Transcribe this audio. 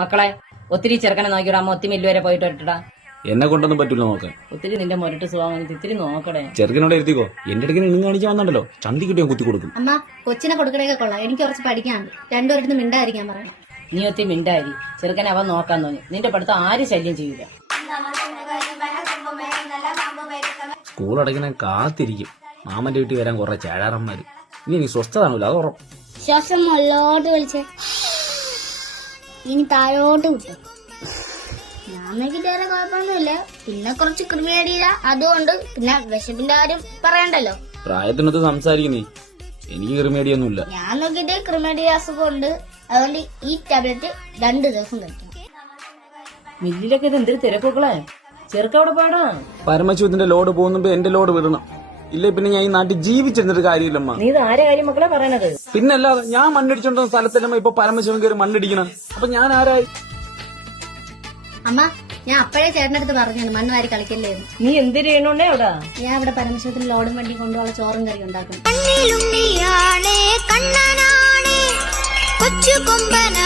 മക്കളെ ഒത്തിരി ചെറുക്കനെ നോക്കിയിടാ. അമ്മ ഒത്തിരി മില്ല് വരെ പോയിട്ട് വരട്ടടാ. എന്നെ കൊണ്ടൊന്നും പറ്റൂല നോക്കാൻ. ഒത്തിരി നിന്റെ മുരട്ട് സ്വഭാവം ഇത്തിരി നോക്കടേ. ചെറുക്കനോട് എത്തിക്കോ. എന്റെ ഇടയ്ക്ക് നിന്ന് കാണിച്ചാൽ വന്നുണ്ടല്ലോ ചന്തി കിട്ടി ഞാൻ കുത്തി കൊടുക്കും. അമ്മ കൊച്ചിനെ കൊടുക്കണേക്കെ കൊള്ളാം. എനിക്ക് കുറച്ച് പഠിക്കാനുണ്ട്. രണ്ടുപേരുടെ മിണ്ടായിരിക്കാൻ പറയണം. നീ ഒത്തിരി മിണ്ടായി. ചെറുക്കനെ അവൻ നോക്കാൻ തോന്നി. നിന്റെ പഠിത്തം ആരും ശല്യം ചെയ്യില്ല. സ്കൂൾ അടയ്ക്കുന്ന കാത്തിരിക്കും. മാമന്റെ വീട്ടിൽ വരാൻ കുറെ ചേഴാറന്മാര്. ഇനി എനിക്ക് സ്വസ്ഥതാണല്ലോ അത് ഉറപ്പ്. ശ്വാസം മുകളിലോട്ട് വലിച്ച് ഇനി താഴോട്ട് വിട്ടു. ഞാൻ നോക്കിട്ട് വേറെ കുഴപ്പമൊന്നുമില്ല. പിന്നെ കുറച്ച് ക്രിമിനടിയില്ല. അതുകൊണ്ട് പിന്നെ വിശപ്പിന്റെ കാര്യം പറയണ്ടല്ലോ. പ്രായത്തിനൊത്ത് സംസാരിക്കുന്നേ. എനിക്ക് ക്രിമേഡിയൊന്നുമില്ല. ഞാൻ നോക്കിട്ട് ക്രിമിനടി അസുഖം ഉണ്ട്. അതുകൊണ്ട് ഈ ടാബ്ലറ്റ് 2 ദിവസം കഴിക്കണം. മില്ലിലൊക്കെ ഇത് എന്തൊരു തിരക്കുകളെ. ചെറുക്ക അവിടെ പാടാ. പരമശിവത്തിന്റെ ലോഡ് പോകുമ്പോ എന്റെ ലോഡ് വിടണം. ഇല്ലേ പിന്നെ ഞാൻ ഈ നാട്ടിൽ ജീവിച്ചിരുന്നൊരു കാര്യമില്ലമ്മ. നീ ഇത് ആരെ കാര്യം മക്കളെ പറയണത്? പിന്നല്ലാതെ ഞാൻ മണ്ണടിച്ചോണ്ട സ്ഥലത്തല്ലമ്മ ഇപ്പൊ പരമശിവൻ കയറി മണ്ണടിക്കണം. അപ്പൊ ഞാൻ ആരായി? അമ്മ ഞാൻ അപ്പോഴേ ചേട്ടൻ്റെ അടുത്ത് പറഞ്ഞു മണ്ണ് വാരി കളിക്കല്ലേന്ന്. നീ എന്തിനു ചെയ്യണോണ്ടേ അവിടെ? ഞാൻ ഇവിടെ പരമശിവത്തിന് ലോഡും വണ്ടി കൊണ്ടുപോകാൻ ചോറും കറി ഉണ്ടാക്കണം. കൊച്ചു കൊമ്പന